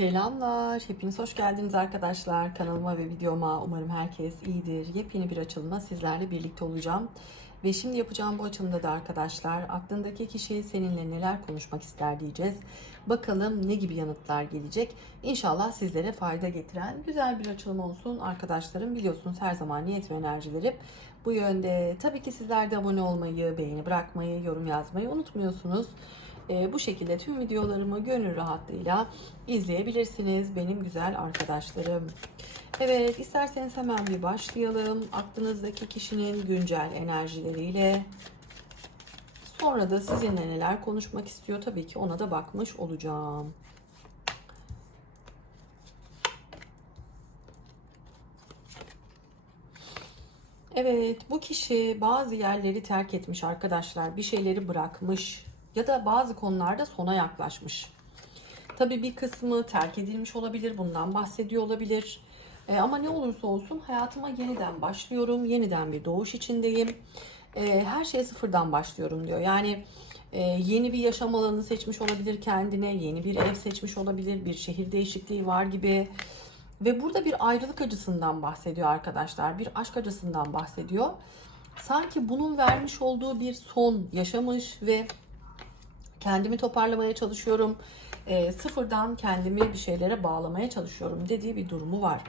Selamlar, hepiniz hoş geldiniz arkadaşlar kanalıma ve videoma. Umarım herkes iyidir. Yepyeni bir açılımla sizlerle birlikte olacağım. Ve şimdi yapacağım bu açılımda da arkadaşlar aklındaki kişi seninle neler konuşmak ister diyeceğiz. Bakalım ne gibi yanıtlar gelecek. İnşallah sizlere fayda getiren güzel bir açılım olsun arkadaşlarım. Biliyorsunuz her zaman niyet ve enerjilerim bu yönde. Tabii ki sizler de abone olmayı, beğeni bırakmayı, yorum yazmayı unutmuyorsunuz. Ee, bu şekilde tüm videolarımı gönül rahatlığıyla izleyebilirsiniz benim güzel arkadaşlarım. Evet isterseniz hemen bir başlayalım. Aklınızdaki kişinin güncel enerjileriyle sonra da sizinle neler konuşmak istiyor tabii ki ona da bakmış olacağım. Evet, bu kişi bazı yerleri terk etmiş arkadaşlar. Bir şeyleri bırakmış ya da bazı konularda sona yaklaşmış. Tabii bir kısmı terk edilmiş olabilir, bundan bahsediyor olabilir. E, ama ne olursa olsun hayatıma yeniden başlıyorum, yeniden bir doğuş içindeyim. E, her şeye sıfırdan başlıyorum diyor. Yani e, yeni bir yaşam alanı seçmiş olabilir kendine, yeni bir ev seçmiş olabilir, bir şehir değişikliği var gibi. Ve burada bir ayrılık acısından bahsediyor arkadaşlar. Bir aşk acısından bahsediyor. Sanki bunun vermiş olduğu bir son yaşamış ve kendimi toparlamaya çalışıyorum. E, sıfırdan kendimi bir şeylere bağlamaya çalışıyorum dediği bir durumu var.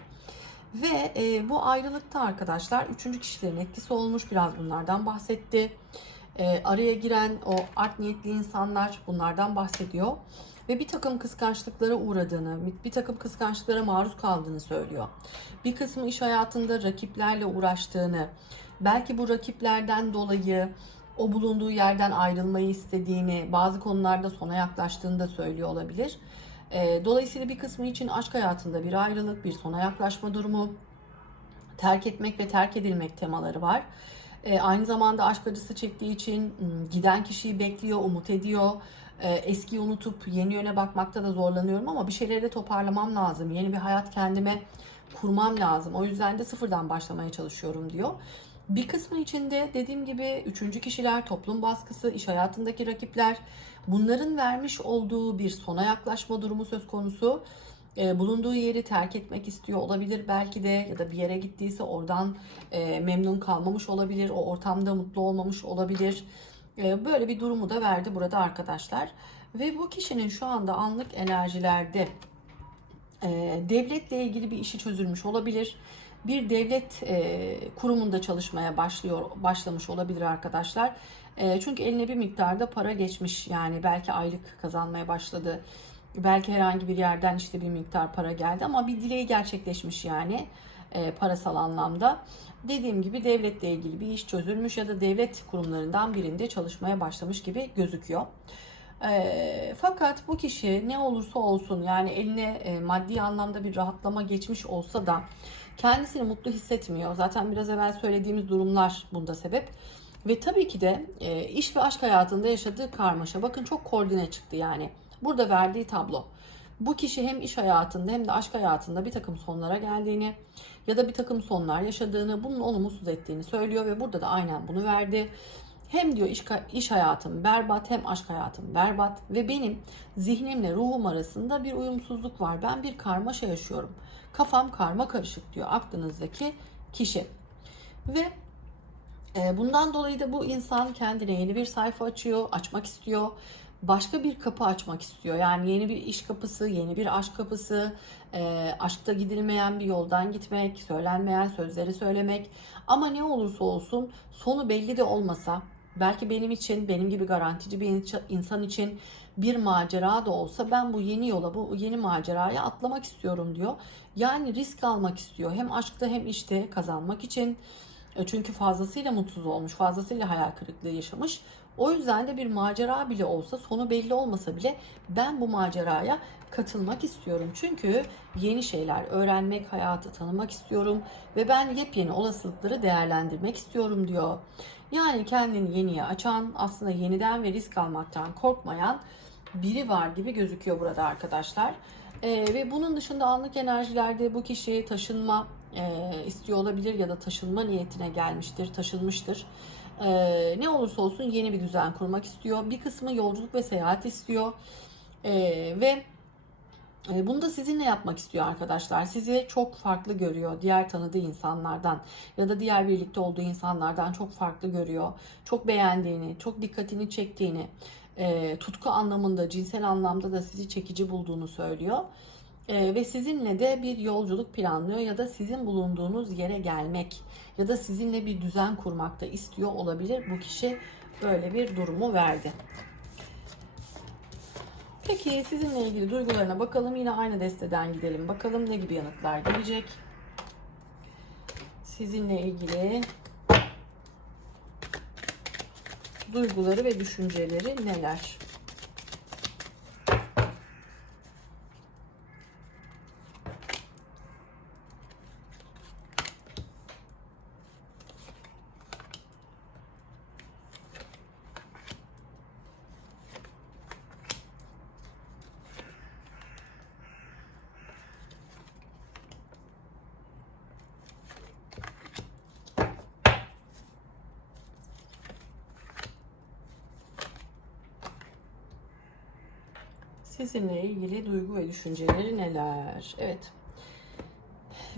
Ve e, bu ayrılıkta arkadaşlar üçüncü kişilerin etkisi olmuş. Biraz bunlardan bahsetti. E, araya giren o art niyetli insanlar bunlardan bahsediyor. Ve bir takım kıskançlıklara uğradığını, bir takım kıskançlıklara maruz kaldığını söylüyor. Bir kısmı iş hayatında rakiplerle uğraştığını, belki bu rakiplerden dolayı o bulunduğu yerden ayrılmayı istediğini, bazı konularda sona yaklaştığını da söylüyor olabilir. E, dolayısıyla bir kısmı için aşk hayatında bir ayrılık, bir sona yaklaşma durumu, terk etmek ve terk edilmek temaları var. E, aynı zamanda aşk acısı çektiği için giden kişiyi bekliyor, umut ediyor. E, eskiyi unutup yeni yöne bakmakta da zorlanıyorum ama bir şeyleri de toparlamam lazım. Yeni bir hayat kendime kurmam lazım. O yüzden de sıfırdan başlamaya çalışıyorum diyor. Bir kısmı içinde dediğim gibi üçüncü kişiler, toplum baskısı, iş hayatındaki rakipler bunların vermiş olduğu bir sona yaklaşma durumu söz konusu. E, bulunduğu yeri terk etmek istiyor olabilir belki de ya da bir yere gittiyse oradan e, memnun kalmamış olabilir, o ortamda mutlu olmamış olabilir. E, böyle bir durumu da verdi burada arkadaşlar. Ve bu kişinin şu anda anlık enerjilerde e, devletle ilgili bir işi çözülmüş olabilir bir devlet e, kurumunda çalışmaya başlıyor başlamış olabilir arkadaşlar. E, çünkü eline bir miktarda para geçmiş yani belki aylık kazanmaya başladı. Belki herhangi bir yerden işte bir miktar para geldi ama bir dileği gerçekleşmiş yani e, parasal anlamda. Dediğim gibi devletle ilgili bir iş çözülmüş ya da devlet kurumlarından birinde çalışmaya başlamış gibi gözüküyor. E, fakat bu kişi ne olursa olsun yani eline e, maddi anlamda bir rahatlama geçmiş olsa da kendisini mutlu hissetmiyor. Zaten biraz evvel söylediğimiz durumlar bunda sebep. Ve tabii ki de e, iş ve aşk hayatında yaşadığı karmaşa. Bakın çok koordine çıktı yani. Burada verdiği tablo. Bu kişi hem iş hayatında hem de aşk hayatında bir takım sonlara geldiğini ya da bir takım sonlar yaşadığını, bunun onu mutsuz ettiğini söylüyor ve burada da aynen bunu verdi. Hem diyor iş, iş hayatım berbat hem aşk hayatım berbat ve benim zihnimle ruhum arasında bir uyumsuzluk var. Ben bir karmaşa yaşıyorum. Kafam karma karışık diyor aklınızdaki kişi. Ve e, bundan dolayı da bu insan kendine yeni bir sayfa açıyor, açmak istiyor. Başka bir kapı açmak istiyor. Yani yeni bir iş kapısı, yeni bir aşk kapısı, e, aşkta gidilmeyen bir yoldan gitmek, söylenmeyen sözleri söylemek. Ama ne olursa olsun sonu belli de olmasa, belki benim için, benim gibi garantici bir insan için bir macera da olsa ben bu yeni yola, bu yeni maceraya atlamak istiyorum diyor. Yani risk almak istiyor. Hem aşkta hem işte kazanmak için. E, çünkü fazlasıyla mutsuz olmuş, fazlasıyla hayal kırıklığı yaşamış. O yüzden de bir macera bile olsa, sonu belli olmasa bile ben bu maceraya katılmak istiyorum. Çünkü yeni şeyler öğrenmek, hayatı tanımak istiyorum ve ben yepyeni olasılıkları değerlendirmek istiyorum diyor. Yani kendini yeniye açan, aslında yeniden ve risk almaktan korkmayan biri var gibi gözüküyor burada arkadaşlar. Ee, ve bunun dışında anlık enerjilerde bu kişi taşınma e, istiyor olabilir ya da taşınma niyetine gelmiştir, taşınmıştır. Ee, ne olursa olsun yeni bir düzen kurmak istiyor. Bir kısmı yolculuk ve seyahat istiyor. Ee, ve E, Bunu da sizinle yapmak istiyor arkadaşlar. Sizi çok farklı görüyor diğer tanıdığı insanlardan ya da diğer birlikte olduğu insanlardan çok farklı görüyor. Çok beğendiğini, çok dikkatini çektiğini, e, tutku anlamında, cinsel anlamda da sizi çekici bulduğunu söylüyor. E, ve sizinle de bir yolculuk planlıyor ya da sizin bulunduğunuz yere gelmek ya da sizinle bir düzen kurmak da istiyor olabilir. Bu kişi böyle bir durumu verdi. Peki sizinle ilgili duygularına bakalım. Yine aynı desteden gidelim. Bakalım ne gibi yanıtlar gelecek. Sizinle ilgili duyguları ve düşünceleri neler? Sizinle ilgili duygu ve düşünceleri neler? Evet.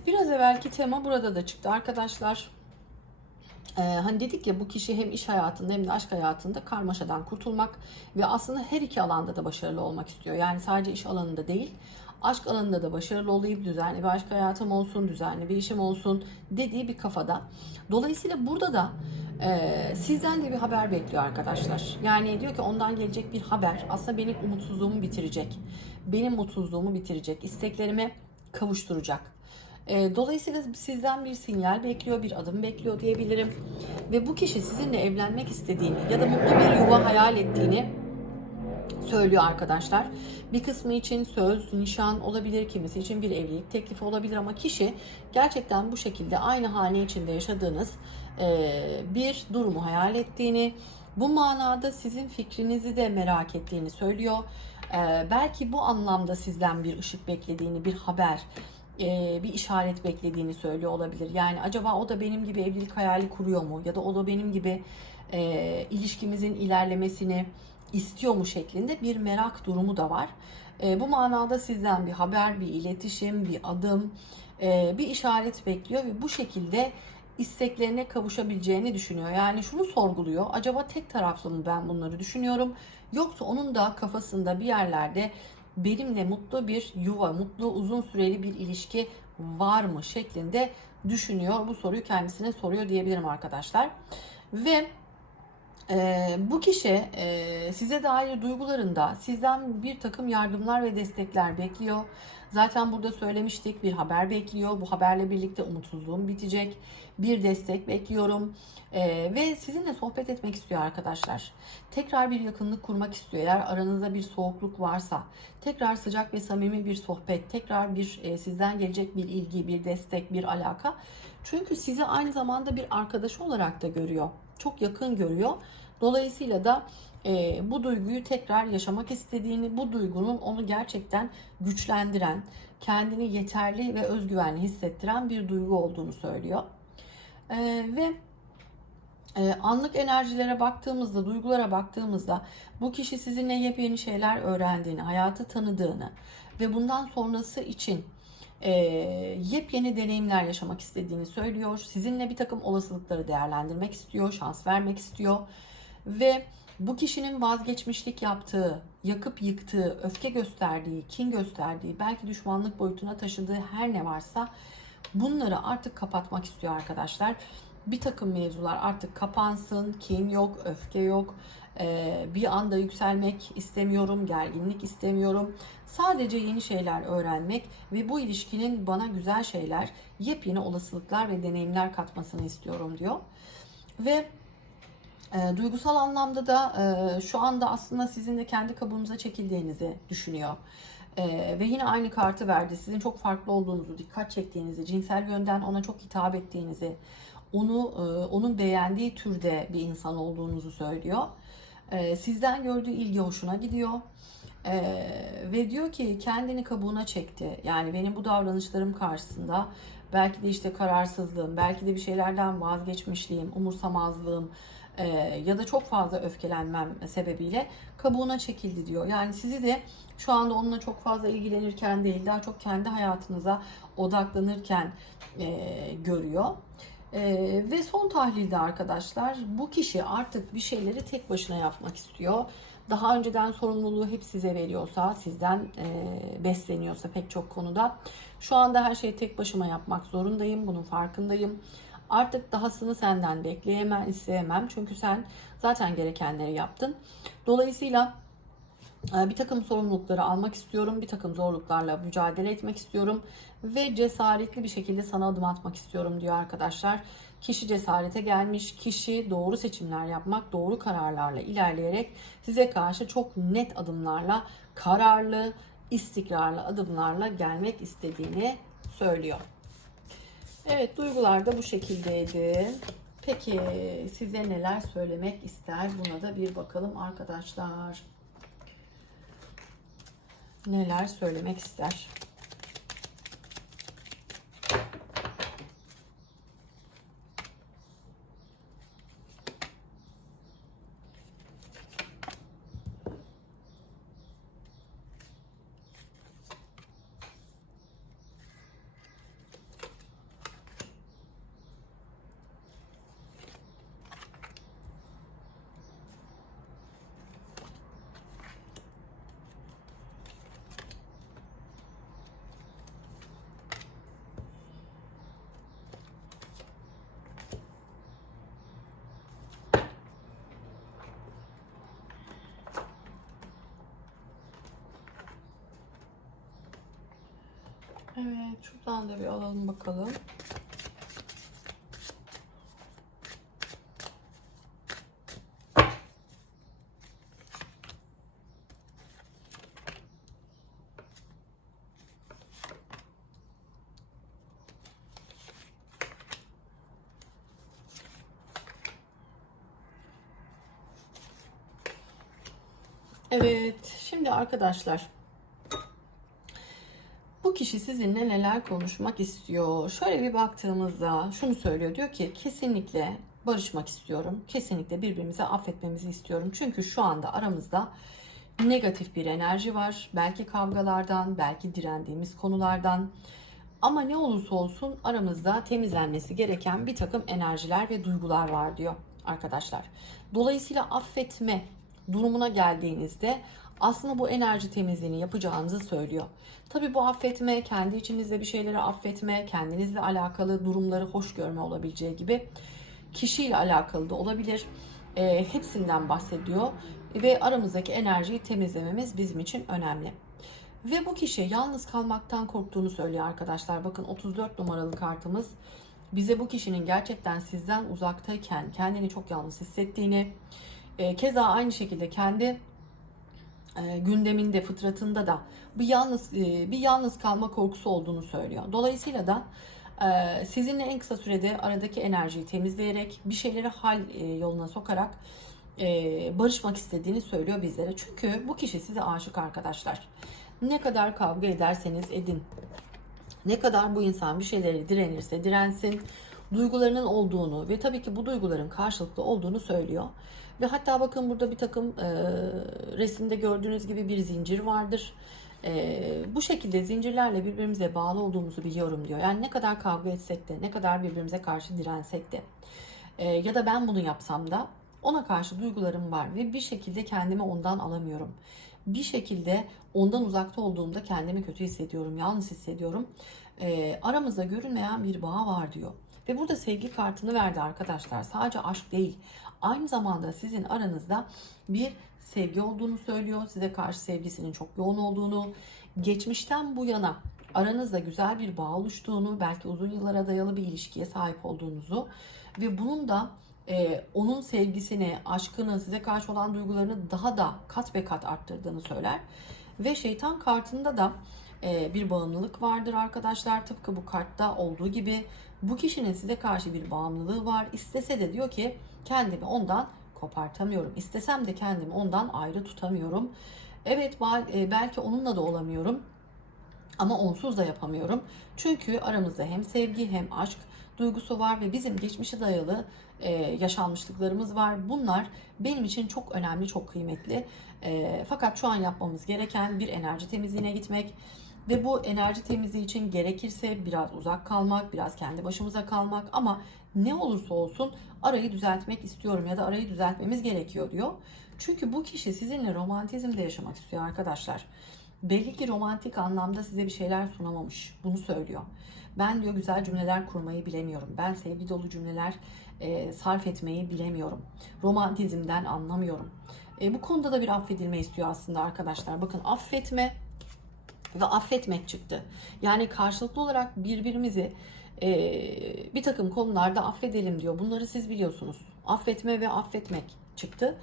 Biraz evvelki tema burada da çıktı arkadaşlar. Ee, hani dedik ya bu kişi hem iş hayatında hem de aşk hayatında karmaşadan kurtulmak ve aslında her iki alanda da başarılı olmak istiyor. Yani sadece iş alanında değil, aşk alanında da başarılı olayım, düzenli bir aşk hayatım olsun, düzenli bir işim olsun dediği bir kafada. Dolayısıyla burada da sizden de bir haber bekliyor arkadaşlar. Yani diyor ki ondan gelecek bir haber aslında benim umutsuzluğumu bitirecek. Benim mutsuzluğumu bitirecek, isteklerime kavuşturacak. Dolayısıyla sizden bir sinyal bekliyor, bir adım bekliyor diyebilirim. Ve bu kişi sizinle evlenmek istediğini ya da mutlu bir yuva hayal ettiğini söylüyor arkadaşlar. Bir kısmı için söz, nişan olabilir, kimisi için bir evlilik teklifi olabilir ama kişi gerçekten bu şekilde aynı hane içinde yaşadığınız e, bir durumu hayal ettiğini, bu manada sizin fikrinizi de merak ettiğini söylüyor. E, belki bu anlamda sizden bir ışık beklediğini, bir haber, e, bir işaret beklediğini söylüyor olabilir. Yani acaba o da benim gibi evlilik hayali kuruyor mu? Ya da o da benim gibi ilişkimizin ilerlemesini istiyor mu şeklinde bir merak durumu da var. E, bu manada sizden bir haber, bir iletişim, bir adım, e, bir işaret bekliyor ve bu şekilde isteklerine kavuşabileceğini düşünüyor. Yani şunu sorguluyor. Acaba tek taraflı mı ben bunları düşünüyorum? Yoksa onun da kafasında bir yerlerde benimle mutlu bir yuva, mutlu uzun süreli bir ilişki var mı şeklinde düşünüyor. Bu soruyu kendisine soruyor diyebilirim arkadaşlar. Ve e, bu kişi e, size dair duygularında sizden bir takım yardımlar ve destekler bekliyor. Zaten burada söylemiştik bir haber bekliyor. Bu haberle birlikte umutsuzluğum bitecek. Bir destek bekliyorum. E, ve sizinle sohbet etmek istiyor arkadaşlar. Tekrar bir yakınlık kurmak istiyor. Eğer aranızda bir soğukluk varsa tekrar sıcak ve samimi bir sohbet, tekrar bir e, sizden gelecek bir ilgi, bir destek, bir alaka. Çünkü sizi aynı zamanda bir arkadaşı olarak da görüyor. Çok yakın görüyor. Dolayısıyla da e, bu duyguyu tekrar yaşamak istediğini, bu duygunun onu gerçekten güçlendiren, kendini yeterli ve özgüvenli hissettiren bir duygu olduğunu söylüyor. E, ve e, anlık enerjilere baktığımızda, duygulara baktığımızda bu kişi sizinle yepyeni şeyler öğrendiğini, hayatı tanıdığını ve bundan sonrası için e, yepyeni deneyimler yaşamak istediğini söylüyor. Sizinle bir takım olasılıkları değerlendirmek istiyor, şans vermek istiyor ve bu kişinin vazgeçmişlik yaptığı, yakıp yıktığı, öfke gösterdiği, kin gösterdiği, belki düşmanlık boyutuna taşıdığı her ne varsa bunları artık kapatmak istiyor arkadaşlar. Bir takım mevzular artık kapansın, kin yok, öfke yok, ee, bir anda yükselmek istemiyorum, gerginlik istemiyorum. Sadece yeni şeyler öğrenmek ve bu ilişkinin bana güzel şeyler, yepyeni olasılıklar ve deneyimler katmasını istiyorum diyor. Ve e, duygusal anlamda da e, şu anda aslında sizin de kendi kabuğunuza çekildiğinizi düşünüyor. E, ve yine aynı kartı verdi. Sizin çok farklı olduğunuzu, dikkat çektiğinizi, cinsel yönden ona çok hitap ettiğinizi, onu e, onun beğendiği türde bir insan olduğunuzu söylüyor. E, sizden gördüğü ilgi hoşuna gidiyor. E, ve diyor ki kendini kabuğuna çekti. Yani benim bu davranışlarım karşısında belki de işte kararsızlığım, belki de bir şeylerden vazgeçmişliğim, umursamazlığım, e, ya da çok fazla öfkelenmem sebebiyle kabuğuna çekildi diyor. Yani sizi de şu anda onunla çok fazla ilgilenirken değil daha çok kendi hayatınıza odaklanırken e, görüyor. Ee, ve son tahlilde arkadaşlar bu kişi artık bir şeyleri tek başına yapmak istiyor. Daha önceden sorumluluğu hep size veriyorsa, sizden e, besleniyorsa pek çok konuda şu anda her şeyi tek başıma yapmak zorundayım, bunun farkındayım. Artık dahasını senden bekleyemem, isteyemem çünkü sen zaten gerekenleri yaptın. Dolayısıyla bir takım sorumlulukları almak istiyorum, bir takım zorluklarla mücadele etmek istiyorum ve cesaretli bir şekilde sana adım atmak istiyorum diyor arkadaşlar. Kişi cesarete gelmiş, kişi doğru seçimler yapmak, doğru kararlarla ilerleyerek size karşı çok net adımlarla, kararlı, istikrarlı adımlarla gelmek istediğini söylüyor. Evet duygular da bu şekildeydi. Peki size neler söylemek ister? Buna da bir bakalım arkadaşlar. Neler söylemek ister? Evet, şuradan da bir alalım bakalım. Evet, şimdi arkadaşlar bu kişi sizinle neler konuşmak istiyor? Şöyle bir baktığımızda şunu söylüyor. Diyor ki kesinlikle barışmak istiyorum. Kesinlikle birbirimizi affetmemizi istiyorum. Çünkü şu anda aramızda negatif bir enerji var. Belki kavgalardan, belki direndiğimiz konulardan. Ama ne olursa olsun aramızda temizlenmesi gereken bir takım enerjiler ve duygular var diyor arkadaşlar. Dolayısıyla affetme durumuna geldiğinizde aslında bu enerji temizliğini yapacağınızı söylüyor. Tabi bu affetme, kendi içinizde bir şeyleri affetme, kendinizle alakalı durumları hoş görme olabileceği gibi kişiyle alakalı da olabilir. E, hepsinden bahsediyor ve aramızdaki enerjiyi temizlememiz bizim için önemli. Ve bu kişi yalnız kalmaktan korktuğunu söylüyor arkadaşlar. Bakın 34 numaralı kartımız bize bu kişinin gerçekten sizden uzaktayken kendini çok yalnız hissettiğini, e, keza aynı şekilde kendi e, gündeminde, fıtratında da bir yalnız e, bir yalnız kalma korkusu olduğunu söylüyor. Dolayısıyla da e, sizinle en kısa sürede aradaki enerjiyi temizleyerek bir şeyleri hal yoluna sokarak barışmak istediğini söylüyor bizlere. Çünkü bu kişi size aşık arkadaşlar. Ne kadar kavga ederseniz edin. Ne kadar bu insan bir şeyleri direnirse dirensin. Duygularının olduğunu ve tabii ki bu duyguların karşılıklı olduğunu söylüyor. Ve hatta bakın burada bir takım e, resimde gördüğünüz gibi bir zincir vardır. E, bu şekilde zincirlerle birbirimize bağlı olduğumuzu biliyorum diyor. Yani ne kadar kavga etsek de, ne kadar birbirimize karşı dirensek de e, ya da ben bunu yapsam da ona karşı duygularım var ve bir şekilde kendimi ondan alamıyorum. Bir şekilde ondan uzakta olduğumda kendimi kötü hissediyorum, yalnız hissediyorum. E, aramızda görünmeyen bir bağ var diyor. Ve burada sevgi kartını verdi arkadaşlar. Sadece aşk değil. Aynı zamanda sizin aranızda bir sevgi olduğunu söylüyor. Size karşı sevgisinin çok yoğun olduğunu, geçmişten bu yana aranızda güzel bir bağ oluştuğunu, belki uzun yıllara dayalı bir ilişkiye sahip olduğunuzu ve bunun da e, onun sevgisini, aşkını, size karşı olan duygularını daha da kat be kat arttırdığını söyler. Ve şeytan kartında da e, bir bağımlılık vardır arkadaşlar. Tıpkı bu kartta olduğu gibi bu kişinin size karşı bir bağımlılığı var. İstese de diyor ki kendimi ondan kopartamıyorum. İstesem de kendimi ondan ayrı tutamıyorum. Evet e, belki onunla da olamıyorum. Ama onsuz da yapamıyorum. Çünkü aramızda hem sevgi hem aşk duygusu var ve bizim geçmişe dayalı e, yaşanmışlıklarımız var. Bunlar benim için çok önemli, çok kıymetli. E, fakat şu an yapmamız gereken bir enerji temizliğine gitmek ve bu enerji temizliği için gerekirse biraz uzak kalmak, biraz kendi başımıza kalmak ama ne olursa olsun arayı düzeltmek istiyorum ya da arayı düzeltmemiz gerekiyor diyor. Çünkü bu kişi sizinle romantizmde yaşamak istiyor arkadaşlar. Belli ki romantik anlamda size bir şeyler sunamamış. Bunu söylüyor. Ben diyor güzel cümleler kurmayı bilemiyorum. Ben sevgi dolu cümleler e, sarf etmeyi bilemiyorum. Romantizmden anlamıyorum. E, bu konuda da bir affedilme istiyor aslında arkadaşlar. Bakın affetme ve affetmek çıktı. Yani karşılıklı olarak birbirimizi e, bir takım konularda affedelim diyor. Bunları siz biliyorsunuz. Affetme ve affetmek çıktı.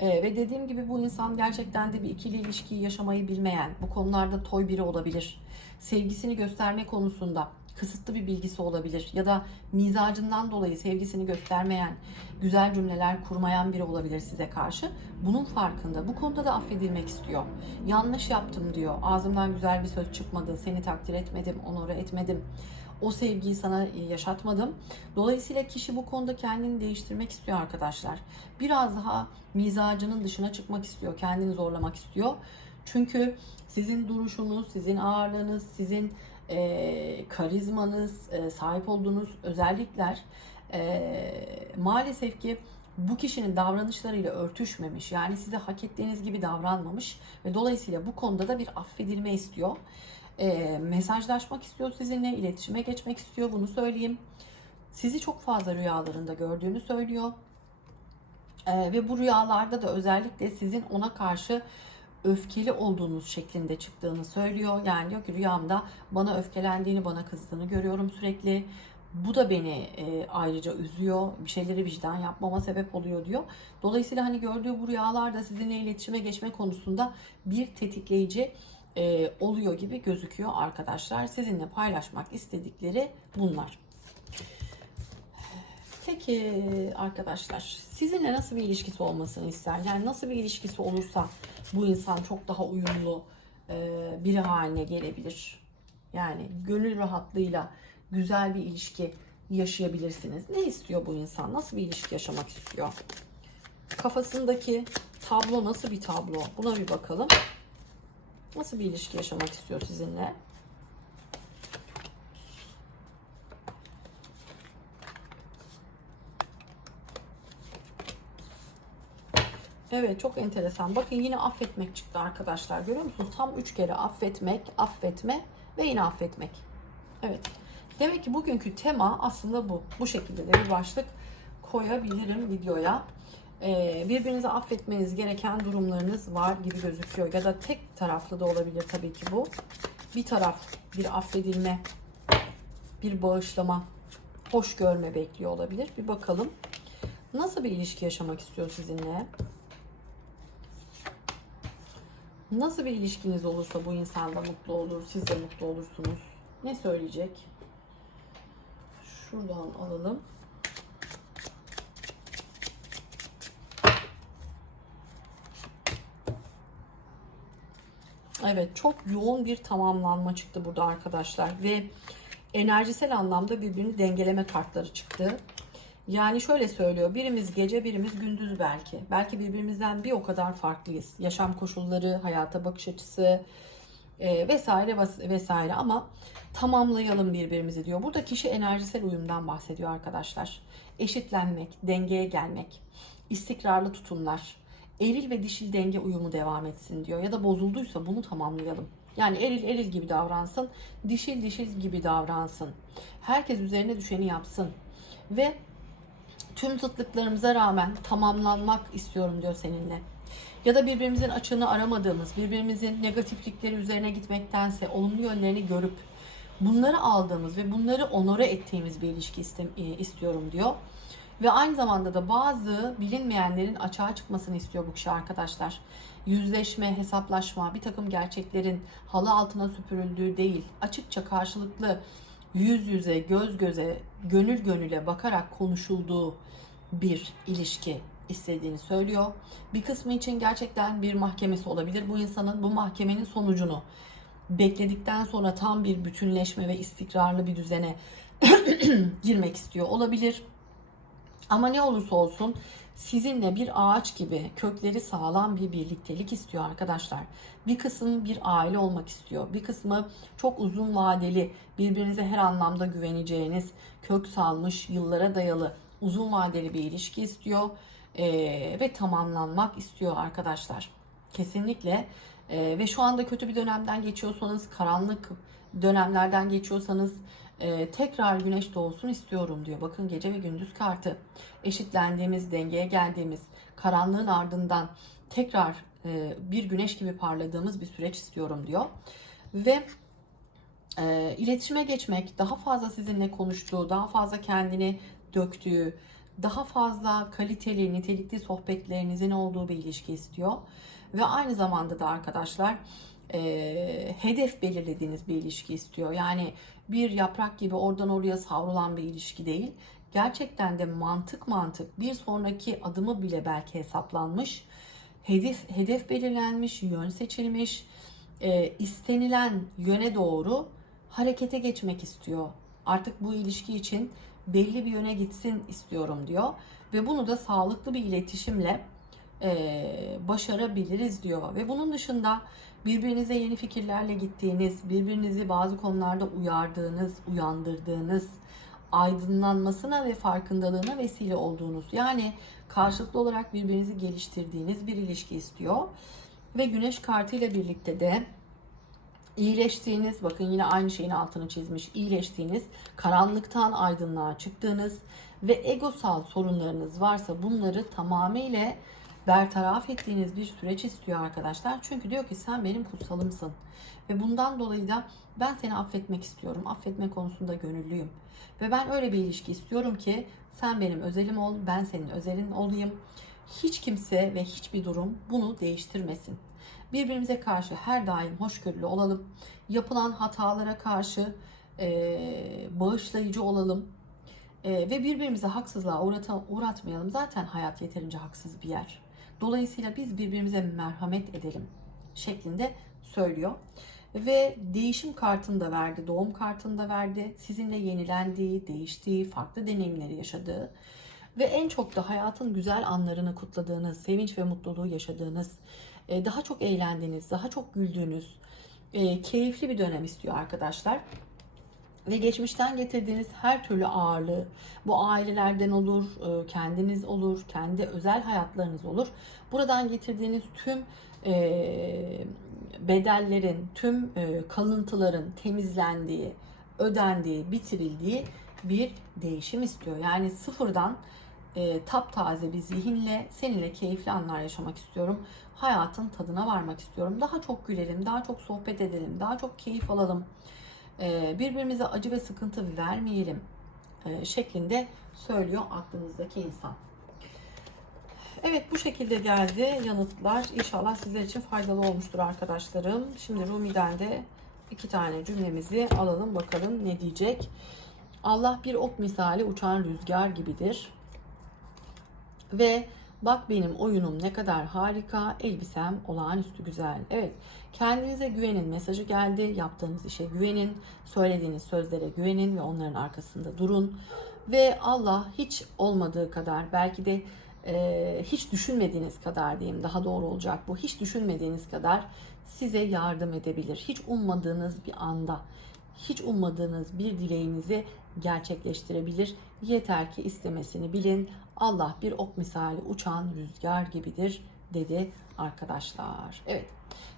E, ve dediğim gibi bu insan gerçekten de bir ikili ilişkiyi yaşamayı bilmeyen, bu konularda toy biri olabilir. Sevgisini gösterme konusunda kısıtlı bir bilgisi olabilir ya da mizacından dolayı sevgisini göstermeyen, güzel cümleler kurmayan biri olabilir size karşı. Bunun farkında. Bu konuda da affedilmek istiyor. Yanlış yaptım diyor. Ağzımdan güzel bir söz çıkmadı. Seni takdir etmedim, onore etmedim. O sevgiyi sana yaşatmadım. Dolayısıyla kişi bu konuda kendini değiştirmek istiyor arkadaşlar. Biraz daha mizacının dışına çıkmak istiyor. Kendini zorlamak istiyor. Çünkü sizin duruşunuz, sizin ağırlığınız, sizin e, karizmanız, e, sahip olduğunuz özellikler e, maalesef ki bu kişinin davranışlarıyla örtüşmemiş. Yani size hak ettiğiniz gibi davranmamış ve dolayısıyla bu konuda da bir affedilme istiyor. E, mesajlaşmak istiyor sizinle, iletişime geçmek istiyor. Bunu söyleyeyim. Sizi çok fazla rüyalarında gördüğünü söylüyor. E, ve bu rüyalarda da özellikle sizin ona karşı öfkeli olduğunuz şeklinde çıktığını söylüyor. Yani diyor ki rüyamda bana öfkelendiğini, bana kızdığını görüyorum sürekli. Bu da beni e, ayrıca üzüyor. Bir şeyleri vicdan yapmama sebep oluyor diyor. Dolayısıyla hani gördüğü bu rüyalarda sizinle iletişime geçme konusunda bir tetikleyici e, oluyor gibi gözüküyor arkadaşlar. Sizinle paylaşmak istedikleri bunlar. Peki arkadaşlar sizinle nasıl bir ilişkisi olmasını ister? Yani nasıl bir ilişkisi olursa bu insan çok daha uyumlu e, biri haline gelebilir. Yani gönül rahatlığıyla güzel bir ilişki yaşayabilirsiniz. Ne istiyor bu insan? Nasıl bir ilişki yaşamak istiyor? Kafasındaki tablo nasıl bir tablo? Buna bir bakalım. Nasıl bir ilişki yaşamak istiyor sizinle? Evet çok enteresan. Bakın yine affetmek çıktı arkadaşlar. Görüyor musunuz? Tam üç kere affetmek, affetme ve yine affetmek. Evet. Demek ki bugünkü tema aslında bu. Bu şekilde de bir başlık koyabilirim videoya. Ee, birbirinizi affetmeniz gereken durumlarınız var gibi gözüküyor. Ya da tek taraflı da olabilir tabii ki bu. Bir taraf bir affedilme, bir bağışlama, hoş görme bekliyor olabilir. Bir bakalım. Nasıl bir ilişki yaşamak istiyor sizinle? Nasıl bir ilişkiniz olursa bu insan da mutlu olur, siz de mutlu olursunuz. Ne söyleyecek? Şuradan alalım. Evet, çok yoğun bir tamamlanma çıktı burada arkadaşlar ve enerjisel anlamda birbirini dengeleme kartları çıktı. Yani şöyle söylüyor. Birimiz gece, birimiz gündüz belki. Belki birbirimizden bir o kadar farklıyız. Yaşam koşulları, hayata bakış açısı e, vesaire vesaire ama tamamlayalım birbirimizi diyor. Burada kişi enerjisel uyumdan bahsediyor arkadaşlar. Eşitlenmek, dengeye gelmek, istikrarlı tutumlar, eril ve dişil denge uyumu devam etsin diyor. Ya da bozulduysa bunu tamamlayalım. Yani eril eril gibi davransın, dişil dişil gibi davransın. Herkes üzerine düşeni yapsın. Ve tüm zıtlıklarımıza rağmen tamamlanmak istiyorum diyor seninle. Ya da birbirimizin açığını aramadığımız, birbirimizin negatiflikleri üzerine gitmektense olumlu yönlerini görüp bunları aldığımız ve bunları onore ettiğimiz bir ilişki istiyorum diyor. Ve aynı zamanda da bazı bilinmeyenlerin açığa çıkmasını istiyor bu kişi arkadaşlar. Yüzleşme, hesaplaşma, bir takım gerçeklerin halı altına süpürüldüğü değil, açıkça karşılıklı yüz yüze, göz göze, gönül gönüle bakarak konuşulduğu bir ilişki istediğini söylüyor. Bir kısmı için gerçekten bir mahkemesi olabilir. Bu insanın bu mahkemenin sonucunu bekledikten sonra tam bir bütünleşme ve istikrarlı bir düzene girmek istiyor olabilir. Ama ne olursa olsun sizinle bir ağaç gibi kökleri sağlam bir birliktelik istiyor arkadaşlar. Bir kısım bir aile olmak istiyor. Bir kısmı çok uzun vadeli, birbirinize her anlamda güveneceğiniz, kök salmış, yıllara dayalı uzun vadeli bir ilişki istiyor Ee, ve tamamlanmak istiyor arkadaşlar. Kesinlikle. Ee, ve şu anda kötü bir dönemden geçiyorsanız, karanlık dönemlerden geçiyorsanız e, tekrar güneş doğsun istiyorum diyor. Bakın gece ve gündüz kartı. Eşitlendiğimiz, dengeye geldiğimiz, karanlığın ardından tekrar e, bir güneş gibi parladığımız bir süreç istiyorum diyor. Ve e, iletişime geçmek, daha fazla sizinle konuştuğu, daha fazla kendini döktüğü, daha fazla kaliteli, nitelikli sohbetlerinizin olduğu bir ilişki istiyor. Ve aynı zamanda da arkadaşlar e, hedef belirlediğiniz bir ilişki istiyor. Yani bir yaprak gibi oradan oraya savrulan bir ilişki değil. Gerçekten de mantık mantık bir sonraki adımı bile belki hesaplanmış. Hedef hedef belirlenmiş, yön seçilmiş, e, istenilen yöne doğru harekete geçmek istiyor. Artık bu ilişki için belli bir yöne gitsin istiyorum diyor ve bunu da sağlıklı bir iletişimle e, başarabiliriz diyor. Ve bunun dışında birbirinize yeni fikirlerle gittiğiniz, birbirinizi bazı konularda uyardığınız, uyandırdığınız, aydınlanmasına ve farkındalığına vesile olduğunuz yani karşılıklı olarak birbirinizi geliştirdiğiniz bir ilişki istiyor. Ve güneş kartıyla birlikte de iyileştiğiniz, bakın yine aynı şeyin altını çizmiş, iyileştiğiniz, karanlıktan aydınlığa çıktığınız ve egosal sorunlarınız varsa bunları tamamıyla bertaraf ettiğiniz bir süreç istiyor arkadaşlar. Çünkü diyor ki sen benim kutsalımsın. Ve bundan dolayı da ben seni affetmek istiyorum. Affetme konusunda gönüllüyüm. Ve ben öyle bir ilişki istiyorum ki sen benim özelim ol, ben senin özelin olayım. Hiç kimse ve hiçbir durum bunu değiştirmesin. Birbirimize karşı her daim hoşgörülü olalım. Yapılan hatalara karşı e, bağışlayıcı olalım. E, ve birbirimize haksızlığa uğrata, uğratmayalım. Zaten hayat yeterince haksız bir yer. Dolayısıyla biz birbirimize merhamet edelim şeklinde söylüyor. Ve değişim kartını da verdi, doğum kartını da verdi. Sizinle yenilendiği, değiştiği, farklı deneyimleri yaşadığı ve en çok da hayatın güzel anlarını kutladığınız, sevinç ve mutluluğu yaşadığınız, e, daha çok eğlendiğiniz, daha çok güldüğünüz, e, keyifli bir dönem istiyor arkadaşlar ve geçmişten getirdiğiniz her türlü ağırlığı bu ailelerden olur, e, kendiniz olur, kendi özel hayatlarınız olur. Buradan getirdiğiniz tüm e, bedellerin, tüm e, kalıntıların temizlendiği, ödendiği, bitirildiği bir değişim istiyor. Yani sıfırdan e, taptaze bir zihinle seninle keyifli anlar yaşamak istiyorum. Hayatın tadına varmak istiyorum. Daha çok gülelim, daha çok sohbet edelim, daha çok keyif alalım birbirimize acı ve sıkıntı vermeyelim e, şeklinde söylüyor aklınızdaki insan. Evet bu şekilde geldi yanıtlar. İnşallah sizler için faydalı olmuştur arkadaşlarım. Şimdi Rumi'den de iki tane cümlemizi alalım bakalım ne diyecek. Allah bir ok misali uçan rüzgar gibidir. Ve Bak benim oyunum ne kadar harika, elbisem olağanüstü güzel. Evet, kendinize güvenin mesajı geldi. Yaptığınız işe güvenin, söylediğiniz sözlere güvenin ve onların arkasında durun. Ve Allah hiç olmadığı kadar belki de e, hiç düşünmediğiniz kadar diyeyim daha doğru olacak bu. Hiç düşünmediğiniz kadar size yardım edebilir. Hiç ummadığınız bir anda, hiç ummadığınız bir dileğinizi gerçekleştirebilir. Yeter ki istemesini bilin. Allah bir ok misali uçan rüzgar gibidir dedi arkadaşlar. Evet.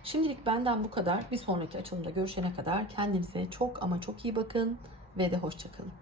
Şimdilik benden bu kadar. Bir sonraki açılımda görüşene kadar kendinize çok ama çok iyi bakın ve de hoşçakalın.